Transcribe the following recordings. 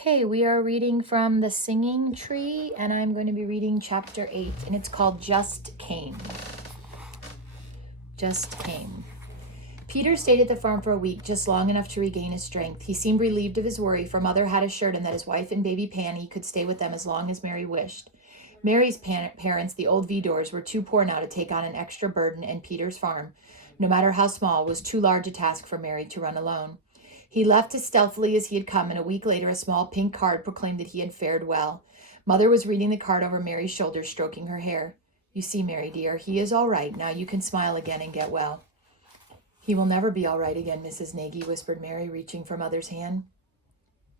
Okay, we are reading from The Singing Tree, and I'm going to be reading chapter 8, and it's called Just Came. Just Came. Peter stayed at the farm for a week, just long enough to regain his strength. He seemed relieved of his worry, for Mother had assured him that his wife and baby Panny could stay with them as long as Mary wished. Mary's parents, the old Vidors, were too poor now to take on an extra burden, and Peter's farm, no matter how small, was too large a task for Mary to run alone. He left as stealthily as he had come, and a week later a small pink card proclaimed that he had fared well. Mother was reading the card over Mary's shoulder, stroking her hair. "You see, Mary dear, he is all right. Now you can smile again and get well." "He will never be all right again, Mrs. Nagy," whispered Mary, reaching for Mother's hand.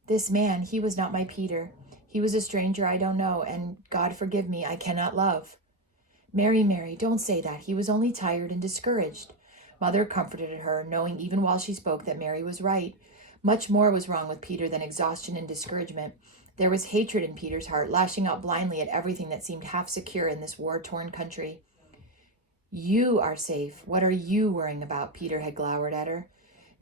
"This man, he was not my Peter. He was a stranger I don't know, and, God forgive me, I cannot love." Mary, don't say that. He was only tired and discouraged." Mother comforted her, knowing even while she spoke that Mary was right. Much more was wrong with Peter than exhaustion and discouragement. There was hatred in Peter's heart, lashing out blindly at everything that seemed half secure in this war-torn country. "You are safe. What are you worrying about?" Peter had glowered at her.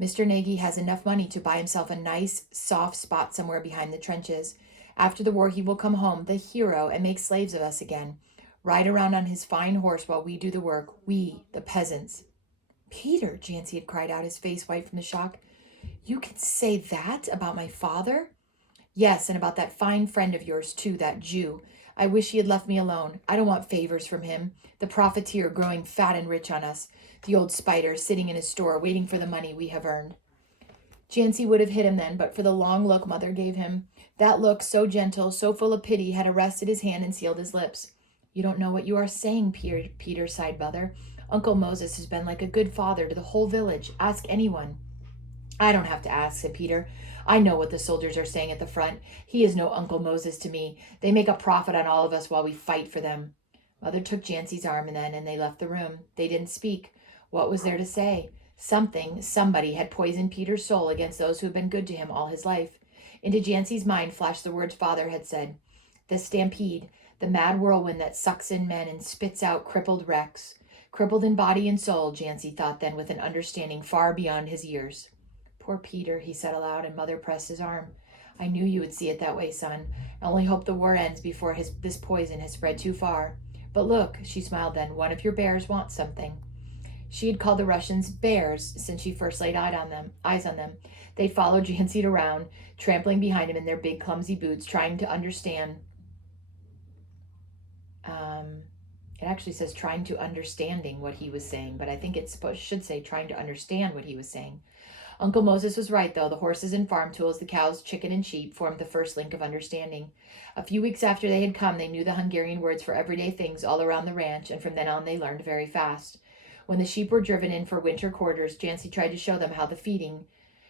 "Mr. Nagy has enough money to buy himself a nice, soft spot somewhere behind the trenches. After the war, he will come home, the hero, and make slaves of us again. Ride around on his fine horse while we do the work, we, the peasants." "Peter," Jancy had cried out, his face white from the shock. "You can say that about my father?" "Yes, and about that fine friend of yours, too, that Jew. I wish he had left me alone. I don't want favors from him. The profiteer growing fat and rich on us. The old spider sitting in his store waiting for the money we have earned." Jancy would have hit him then, but for the long look Mother gave him. That look, so gentle, so full of pity, had arrested his hand and sealed his lips. "You don't know what you are saying, Peter, sighed Mother. "Uncle Moses has been like a good father to the whole village. Ask anyone." "I don't have to ask," said Peter. "I know what the soldiers are saying at the front. He is no Uncle Moses to me. They make a profit on all of us while we fight for them." Mother took Jancy's arm and they left the room. They didn't speak. What was there to say? Somebody had poisoned Peter's soul against those who had been good to him all his life. Into Jancy's mind flashed the words Father had said. The stampede, the mad whirlwind that sucks in men and spits out crippled wrecks. Crippled in body and soul, Jancy thought then with an understanding far beyond his years. "Poor Peter," he said aloud, and Mother pressed his arm. "I knew you would see it that way, son. I only hope the war ends before this poison has spread too far. But look," she smiled then, "one of your bears wants something." She had called the Russians bears since she first laid eyes on them. They followed Jancy around, trampling behind him in their big clumsy boots, trying to understand. It actually says trying to understanding what he was saying, but I think it should say trying to understand what he was saying. Uncle Moses was right, though. The horses and farm tools, the cows, chicken, and sheep formed the first link of understanding. A few weeks after they had come, they knew the Hungarian words for everyday things all around the ranch, and from then on they learned very fast. When the sheep were driven in for winter quarters, Jancy tried to show them how the feeding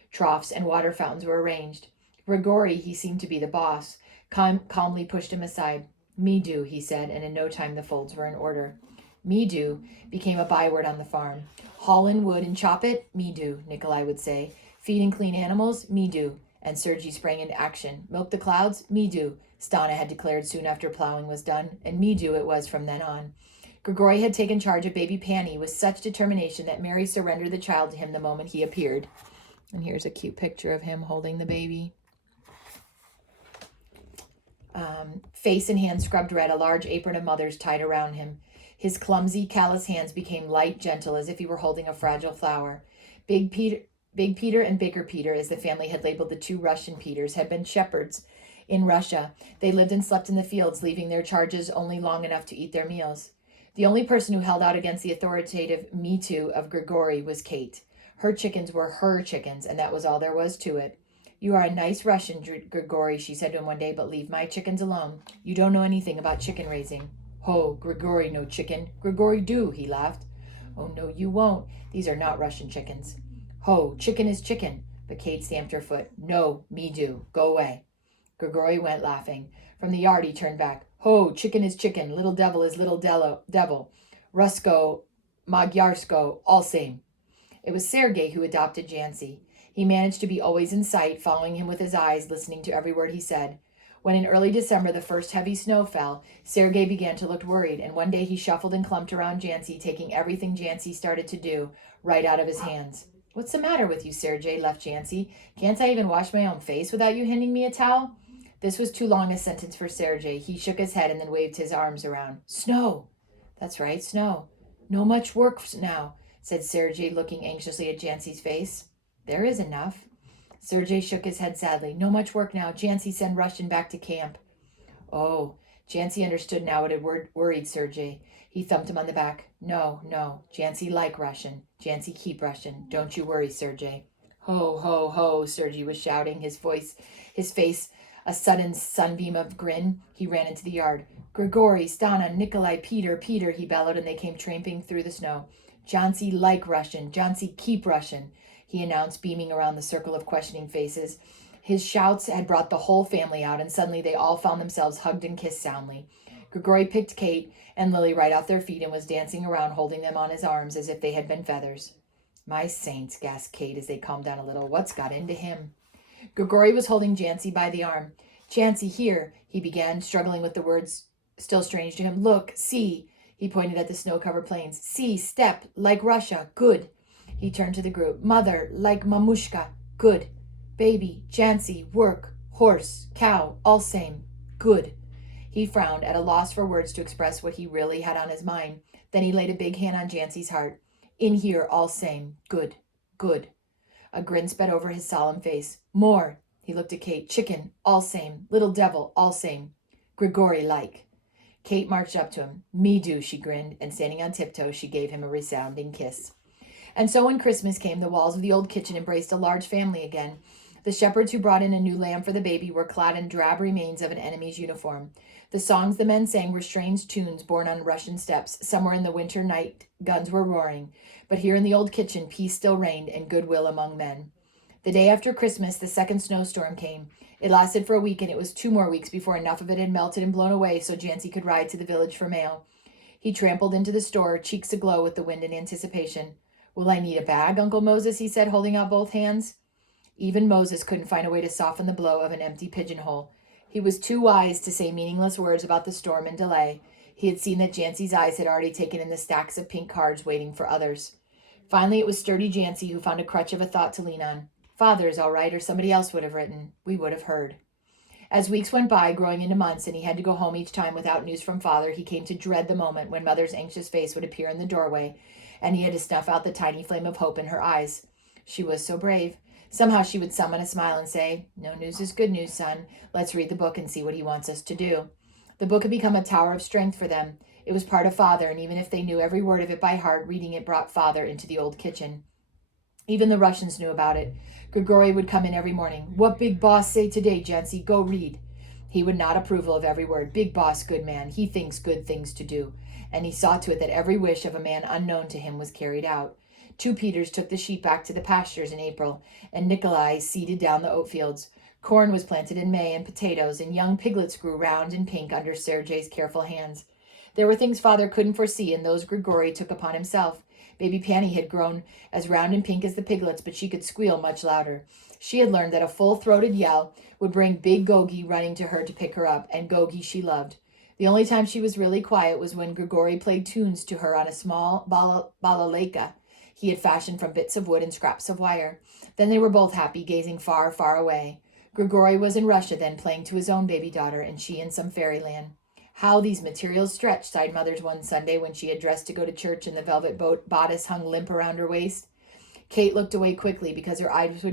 troughs and water fountains were arranged. Grigory, he seemed to be the boss, calmly pushed him aside. "Me do," he said, and in no time the folds were in order. "Me do" became a byword on the farm. "Haul in wood and chop it? Me do," Nikolai would say. "Feed and clean animals? Me do." And Sergei sprang into action. "Milk the clouds? Me do," Stana had declared soon after plowing was done, and me do it was from then on. Grigory had taken charge of baby Panny with such determination that Mary surrendered the child to him the moment he appeared. And here's a cute picture of him holding the baby. Face and hands scrubbed red, a large apron of Mother's tied around him. His clumsy, callous hands became light, gentle, as if he were holding a fragile flower. Big Peter and Bigger Peter, as the family had labeled the two Russian Peters, had been shepherds in Russia. They lived and slept in the fields, leaving their charges only long enough to eat their meals. The only person who held out against the authoritative me too of Grigory was Kate. Her chickens were her chickens, and that was all there was to it. "You are a nice Russian, Grigory," she said to him one day, "but leave my chickens alone. You don't know anything about chicken raising." "Ho, Grigory no chicken. Grigory do," he laughed. "Oh, no, you won't. These are not Russian chickens." "Ho, chicken is chicken." But Kate stamped her foot. "No, me do. Go away." Grigory went laughing. From the yard he turned back. "Ho, chicken is chicken. Little devil is little devil. Rusko, Magyarsko, all same." It was Sergei who adopted Jancy. He managed to be always in sight, following him with his eyes, listening to every word he said. When in early December the first heavy snow fell, Sergei began to look worried, and one day he shuffled and clumped around Jancy, taking everything Jancy started to do right out of his hands. What's the matter with you, Sergei? Left Jancy. Can't I even wash my own face without you handing me a towel? This was too long a sentence for Sergei. He shook his head and then waved his arms around. Snow. That's right, snow. No much work now, said Sergei, looking anxiously at Jancy's face. There is enough. Sergei shook his head sadly. No much work now. Jancy send Russian back to camp. Oh, Jancy understood now what had worried Sergei. He thumped him on the back. No, Jancy like Russian. Jancy keep Russian. Don't you worry, Sergei. Ho, ho, ho, Sergei was shouting, his face a sudden sunbeam of grin. He ran into the yard. Grigory, Stana, Nikolai, Peter, he bellowed, and they came tramping through the snow. Jancy like Russian. Jancy keep Russian, he announced, beaming around the circle of questioning faces. His shouts had brought the whole family out, and suddenly they all found themselves hugged and kissed soundly. Grigory picked Kate and Lily right off their feet and was dancing around, holding them on his arms as if they had been feathers. My saints, gasped Kate as they calmed down a little. What's got into him? Grigory was holding Jancy by the arm. Jancy, here, he began, struggling with the words still strange to him. Look, see, he pointed at the snow-covered plains. See, step, like Russia, good. He turned to the group. Mother, like Mamushka, good. Baby, Jancy, work, horse, cow, all same, good. He frowned, at a loss for words to express what he really had on his mind. Then he laid a big hand on Jancy's heart. In here, all same, good, good. A grin sped over his solemn face. More. He looked at Kate. Chicken, all same. Little devil, all same. Grigory like. Kate marched up to him. Me do, she grinned, and standing on tiptoe, she gave him a resounding kiss. And so when Christmas came, the walls of the old kitchen embraced a large family again. The shepherds who brought in a new lamb for the baby were clad in drab remains of an enemy's uniform. The songs the men sang were strange tunes born on Russian steppes. Somewhere in the winter night, guns were roaring. But here in the old kitchen, peace still reigned and goodwill among men. The day after Christmas, the second snowstorm came. It lasted for a week, and it was 2 more weeks before enough of it had melted and blown away so Jancy could ride to the village for mail. He trampled into the store, cheeks aglow with the wind and anticipation. Will I need a bag, Uncle Moses, he said, holding out both hands. Even Moses couldn't find a way to soften the blow of an empty pigeonhole. He was too wise to say meaningless words about the storm and delay. He had seen that Jancy's eyes had already taken in the stacks of pink cards waiting for others. Finally, it was sturdy Jancy who found a crutch of a thought to lean on. Father's all right, or somebody else would have written. We would have heard. As weeks went by, growing into months, and he had to go home each time without news from father, he came to dread the moment when mother's anxious face would appear in the doorway, and he had to snuff out the tiny flame of hope in her eyes. She was so brave. Somehow she would summon a smile and say, No news is good news, son. Let's read the book and see what he wants us to do. The book had become a tower of strength for them. It was part of father, and even if they knew every word of it by heart, reading it brought father into the old kitchen. Even the Russians knew about it. Grigory would come in every morning. What big boss say today, Jancy? Go read. He would nod approval of every word. Big boss, good man. He thinks good things to do. And he saw to it that every wish of a man unknown to him was carried out. 2 Peters took the sheep back to the pastures in April, and Nikolai seeded down the oat fields. Corn was planted in May, and potatoes, and young piglets grew round and pink under Sergei's careful hands. There were things father couldn't foresee, and those Grigory took upon himself. Baby Panny had grown as round and pink as the piglets, but she could squeal much louder. She had learned that a full-throated yell would bring big Gogi running to her to pick her up, and Gogi she loved. The only time she was really quiet was when Grigory played tunes to her on a small balalaika he had fashioned from bits of wood and scraps of wire. Then they were both happy, gazing far, far away. Grigory was in Russia then, playing to his own baby daughter, and she in some fairyland. How these materials stretched, sighed Mother's one Sunday when she had dressed to go to church and the velvet bodice hung limp around her waist. Kate looked away quickly because her eyes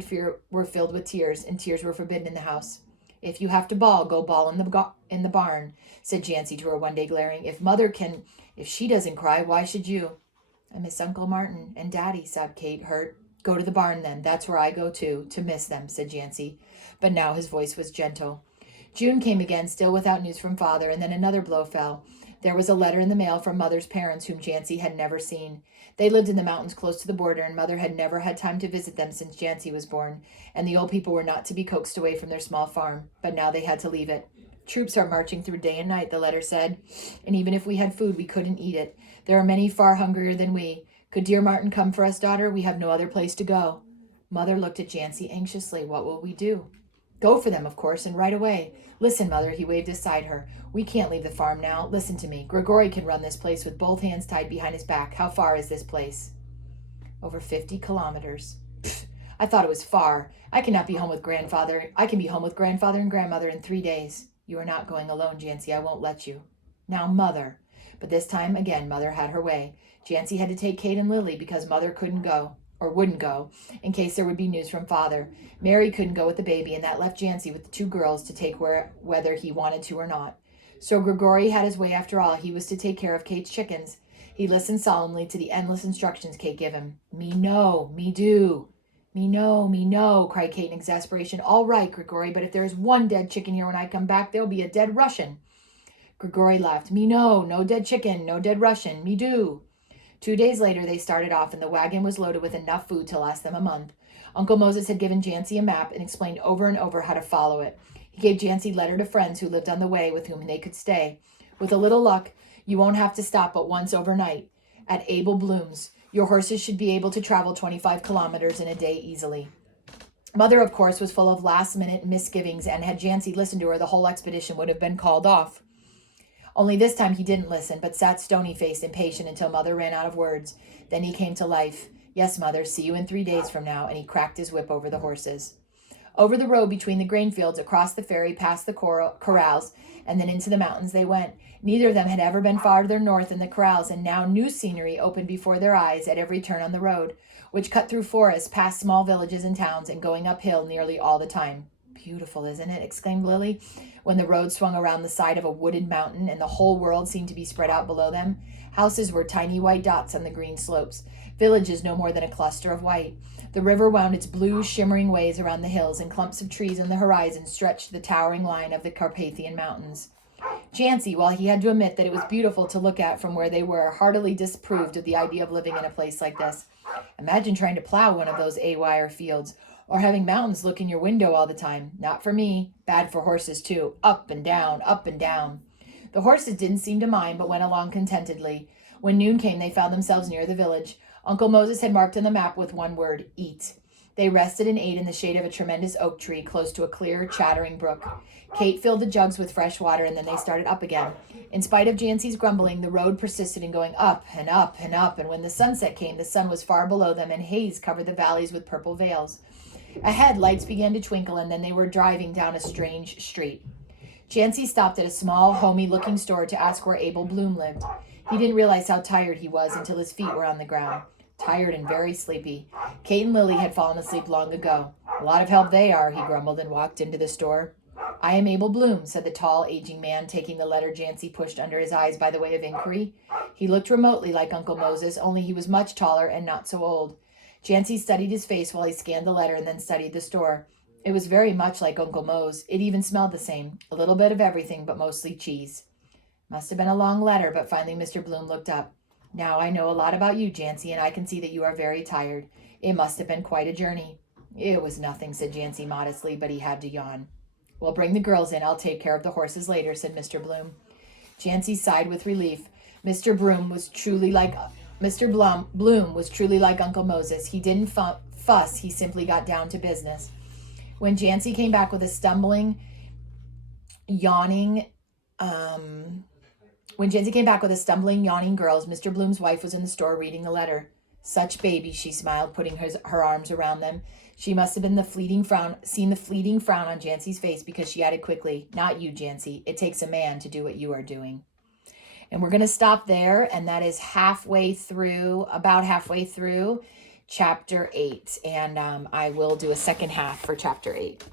were filled with tears, and tears were forbidden in the house. If you have to bawl, go bawl in the barn, said Jancy to her one day, glaring. If she doesn't cry, why should you? I miss Uncle Martin and Daddy, sobbed Kate, hurt. Go to the barn then. That's where I go to miss them, said Jancy. But now his voice was gentle. June came again, still without news from father, and then another blow fell. There was a letter in the mail from Mother's parents, whom Jancy had never seen. They lived in the mountains close to the border, and Mother had never had time to visit them since Jancy was born, and the old people were not to be coaxed away from their small farm, but now they had to leave it. Troops are marching through day and night, the letter said, and even if we had food, we couldn't eat it. There are many far hungrier than we. Could dear Martin come for us, daughter? We have no other place to go. Mother looked at Jancy anxiously. What will we do? Go for them, of course, and right away. Listen, Mother, he waved aside her. We can't leave the farm now. Listen to me. Grigory can run this place with both hands tied behind his back. How far is this place? Over 50 kilometers. I thought it was far. I cannot be home with grandfather. I can be home with grandfather and grandmother in 3 days. You are not going alone, Jancy. I won't let you. Now, Mother. But this time, again, Mother had her way. Jancy had to take Kate and Lily because Mother couldn't go, or wouldn't go, in case there would be news from Father. Mary couldn't go with the baby, and that left Jancy with the 2 girls to take whether he wanted to or not. So Grigori had his way after all. He was to take care of Kate's chickens. He listened solemnly to the endless instructions Kate gave him. Me no, me do. Me no, cried Kate in exasperation. All right, Grigori, but if there is one dead chicken here when I come back, there'll be a dead Russian. Grigori laughed. Me no dead chicken, no dead Russian, me do. 2 days later, they started off, and the wagon was loaded with enough food to last them a month. Uncle Moses had given Jancy a map and explained over and over how to follow it. He gave Jancy a letter to friends who lived on the way with whom they could stay. With a little luck, you won't have to stop but once overnight at Abel Bloom's. Your horses should be able to travel 25 kilometers in a day easily. Mother, of course, was full of last-minute misgivings, and had Jancy listened to her, the whole expedition would have been called off. Only this time he didn't listen, but sat stony-faced, impatient, until Mother ran out of words. Then he came to life. Yes, Mother, see you in 3 days from now, and he cracked his whip over the horses. Over the road between the grain fields, across the ferry, past the corrals, and then into the mountains they went. Neither of them had ever been farther north than the corrals, and now new scenery opened before their eyes at every turn on the road, which cut through forests, past small villages and towns, and going uphill nearly all the time. Beautiful, isn't it? Exclaimed Lily, when the road swung around the side of a wooded mountain and the whole world seemed to be spread out below them. Houses were tiny white dots on the green slopes, villages no more than a cluster of white. The river wound its blue, shimmering ways around the hills, and clumps of trees on the horizon stretched the towering line of the Carpathian Mountains. Jancy, while he had to admit that it was beautiful to look at from where they were, heartily disapproved of the idea of living in a place like this. Imagine trying to plow one of those A-wire fields, or having mountains look in your window all the time. Not for me. Bad for horses, too. Up and down, up and down. The horses didn't seem to mind, but went along contentedly. When noon came, they found themselves near the village. Uncle Moses had marked on the map with one word, eat. They rested and ate in the shade of a tremendous oak tree close to a clear, chattering brook. Kate filled the jugs with fresh water, and then they started up again. In spite of Jancy's grumbling, the road persisted in going up and up and up, and when the sunset came, the sun was far below them, and haze covered the valleys with purple veils. Ahead, lights began to twinkle, and then they were driving down a strange street. Jancy stopped at a small, homey-looking store to ask where Abel Bloom lived. He didn't realize how tired he was until his feet were on the ground. Tired and very sleepy. Kate and Lily had fallen asleep long ago. A lot of help they are, he grumbled and walked into the store. I am Abel Bloom, said the tall, aging man, taking the letter Jancy pushed under his eyes by the way of inquiry. He looked remotely like Uncle Moses, only he was much taller and not so old. Jancy studied his face while he scanned the letter and then studied the store. It was very much like Uncle Mose. It even smelled the same. A little bit of everything, but mostly cheese. Must have been a long letter, but finally Mr. Bloom looked up. Now I know a lot about you, Jancy, and I can see that you are very tired. It must have been quite a journey. It was nothing, said Jancy modestly, but he had to yawn. Well, bring the girls in. I'll take care of the horses later, said Mr. Bloom. Jancy sighed with relief. Mr. Bloom was truly like Uncle Moses. He didn't fuss. He simply got down to business. When Jancy came back with a stumbling, yawning girls, Mr. Bloom's wife was in the store reading the letter. Such babies, she smiled, putting her arms around them. She must have seen the fleeting frown on Jancy's face, because she added quickly, not you, Jancy. It takes a man to do what you are doing. And we're going to stop there, and that is about halfway through chapter 8. And I will do a second half for chapter 8.